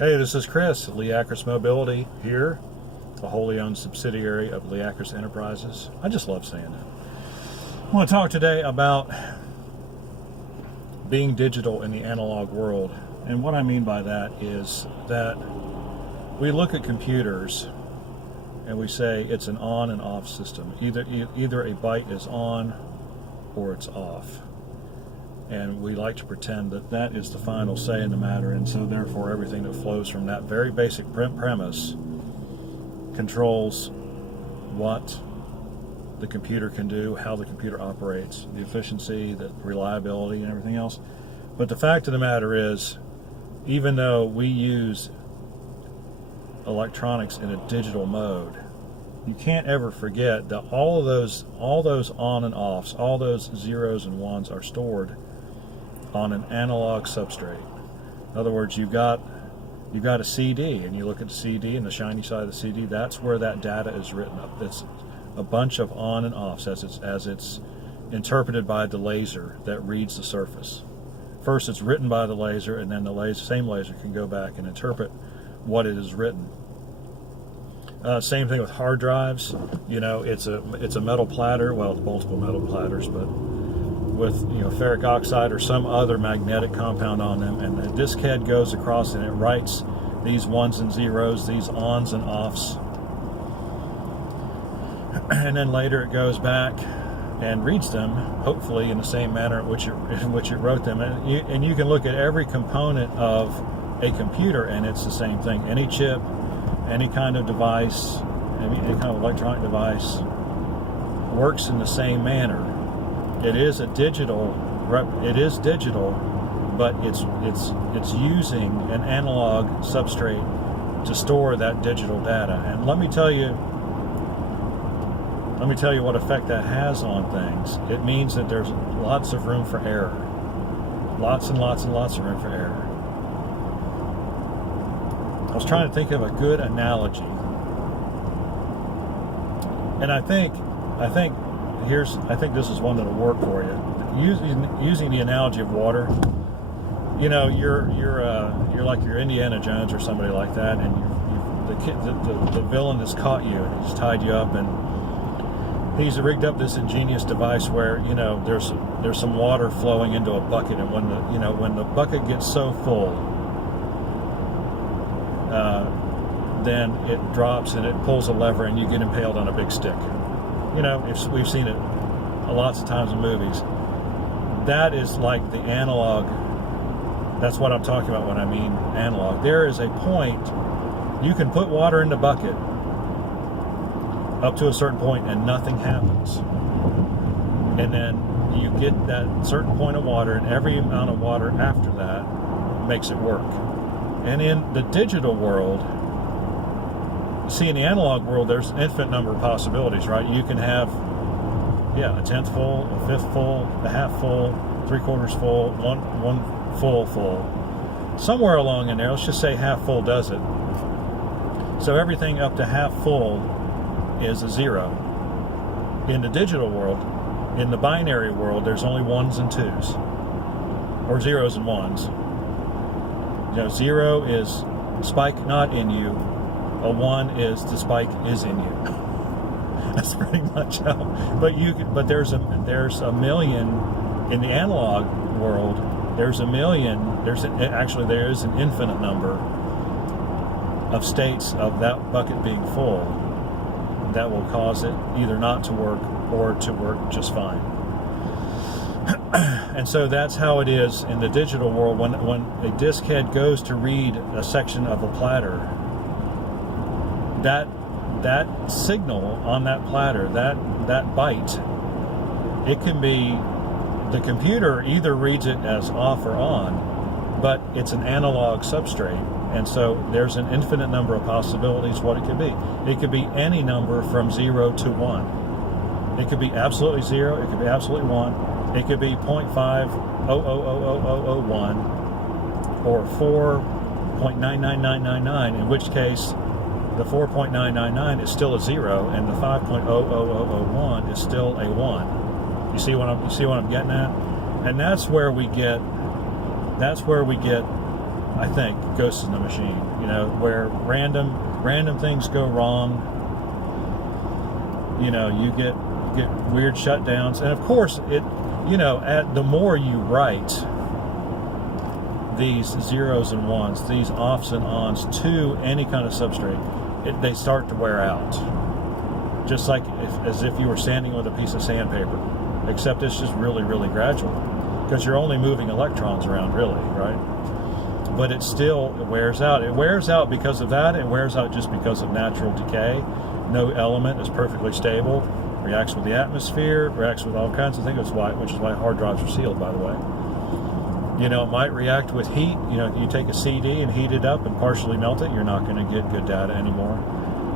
Hey, this is Chris, Leacris Mobility here, a wholly owned subsidiary of Leacris Enterprises. I just love saying that. I want to talk today about being digital in the analog world. And what I mean by that is that we look at computers and we say it's an on and off system. Either a byte is on or it's off. And we like to pretend that that is the final say in the matter, and so therefore everything that flows from that very basic premise controls what the computer can do, how the computer operates, the efficiency, the reliability, and everything else. But the fact of the matter is, even though we use electronics in a digital mode, you can't ever forget that all those on and offs, all those zeros and ones are stored on an analog substrate. In other words, you've got a CD, and you look at the CD and the shiny side of the CD. That's where that data is written up. It's a bunch of on and offs as it's interpreted by the laser that reads the surface. First, it's written by the laser, and then the same laser can go back and interpret what it is written. Same thing with hard drives. You know, it's a metal platter. Well, it's multiple metal platters, but with ferric oxide or some other magnetic compound on them, and the disk head goes across and it writes these ones and zeros, these ons and offs, and then later it goes back and reads them, hopefully in the same manner in which it wrote them. And you can look at every component of a computer and it's the same thing. Any chip, any kind of device, any kind of electronic device works in the same manner. It is digital, but it's using an analog substrate to store that digital data. And let me tell you what effect that has on things. It means that there's lots of room for error. Lots and lots and lots of room for error. I was trying to think of a good analogy. And I think this is one that'll work for you. Using the analogy of water, you're like your Indiana Jones or somebody like that, and the villain has caught you and he's tied you up, and he's rigged up this ingenious device where there's some water flowing into a bucket, and when the bucket gets so full, then it drops and it pulls a lever and you get impaled on a big stick. We've seen it lots of times in movies. That is like the analog. That's what I'm talking about when I mean analog. There is a point you can put water in the bucket up to a certain point and nothing happens. And then you get that certain point of water, and every amount of water after that makes it work. And in the digital world, see, in the analog world, there's an infinite number of possibilities, right? You can have, a tenth full, a fifth full, a half full, 3/4 full, one full. Somewhere along in there, let's just say half full does it. So everything up to half full is a zero. In the digital world, in the binary world, there's only ones and twos, or zeros and ones. Zero is spike not in you. A one is the spike is in you. That's pretty much how. But there's a million in the analog world. There's a million. There is an infinite number of states of that bucket being full that will cause it either not to work or to work just fine. And so that's how it is in the digital world. When a disk head goes to read a section of a platter, that signal on that platter, that byte, it can be, the computer either reads it as off or on, but it's an analog substrate, and so there's an infinite number of possibilities what it could be. It could be any number from 0 to 1. It could be absolutely 0, it could be absolutely 1, it could be 0.5000001 or 4.99999, in which case the 4.999 is still a 0, and the 5.00001 is still a 1. You see what I'm getting at? And that's where we get I think Ghost in the Machine, you know, where random things go wrong. You know, you get weird shutdowns, and of course the more you write these zeros and ones, these offs and ons to any kind of substrate, they start to wear out, just like as if you were sanding with a piece of sandpaper, except it's just really, really gradual, because you're only moving electrons around, really, right? But it wears out. It wears out because of that. It wears out just because of natural decay. No element is perfectly stable. Reacts with the atmosphere, reacts with all kinds of things, which is why hard drives are sealed, by the way. You know, it might react with heat. You know, you take a CD and heat it up and partially melt it, you're not going to get good data anymore.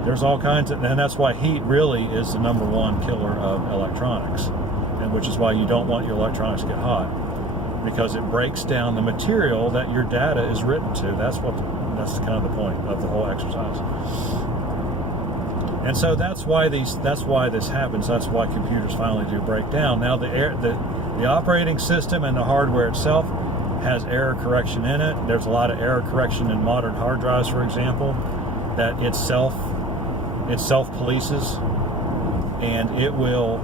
There's all kinds of, and that's why heat really is the number one killer of electronics, and which is why you don't want your electronics to get hot, because it breaks down the material that your data is written to. That's kind of the point of the whole exercise. And so that's why this happens. That's why computers finally do break down. Now the operating system and the hardware itself has error correction in it. There's a lot of error correction in modern hard drives, for example, that it self polices, and it will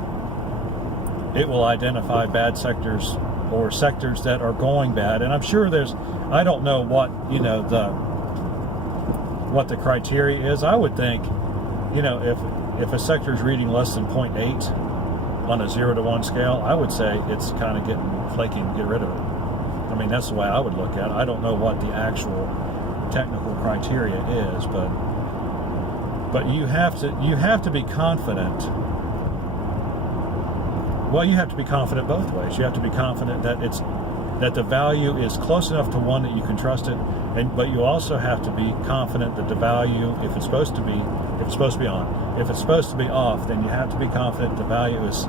identify bad sectors or sectors that are going bad. And I'm sure I don't know what the criteria is. I would think, if a sector is reading less than 0.8 on a 0 to 1 scale, I would say it's kind of getting flaky and get rid of it. I mean, that's the way I would look at it. I don't know what the actual technical criteria is, but you have to be confident. Well, you have to be confident both ways. You have to be confident that the value is close enough to one that you can trust it, but you also have to be confident that the value, if it's supposed to be on, if it's supposed to be off, then you have to be confident the value is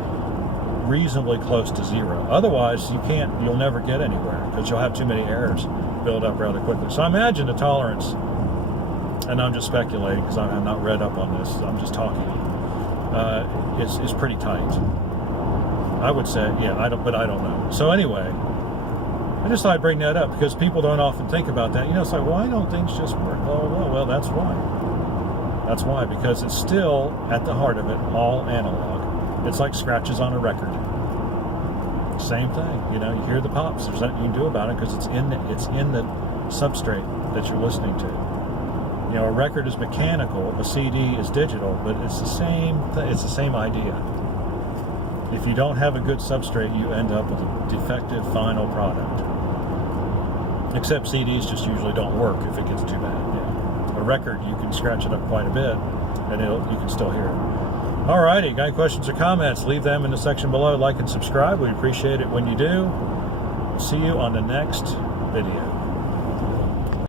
reasonably close to zero. Otherwise, you'll never get anywhere, because you'll have too many errors build up rather quickly. So I imagine the tolerance, and I'm just speculating because I'm not read up on this, I'm just talking, is pretty tight. I would say, I don't know. So anyway, I just thought I'd bring that up because people don't often think about that. It's like, why don't things just work? Well, that's why. That's why, because it's still, at the heart of it, all analog. It's like scratches on a record. Same thing. You hear the pops. There's nothing you can do about it because it's in the substrate that you're listening to. A record is mechanical, a CD is digital, but it's the same. It's the same idea. If you don't have a good substrate, you end up with a defective final product. Except CDs just usually don't work if it gets too bad. A record, you can scratch it up quite a bit, and you can still hear it. Alrighty, got any questions or comments? Leave them in the section below. Like and subscribe. We appreciate it when you do. See you on the next video.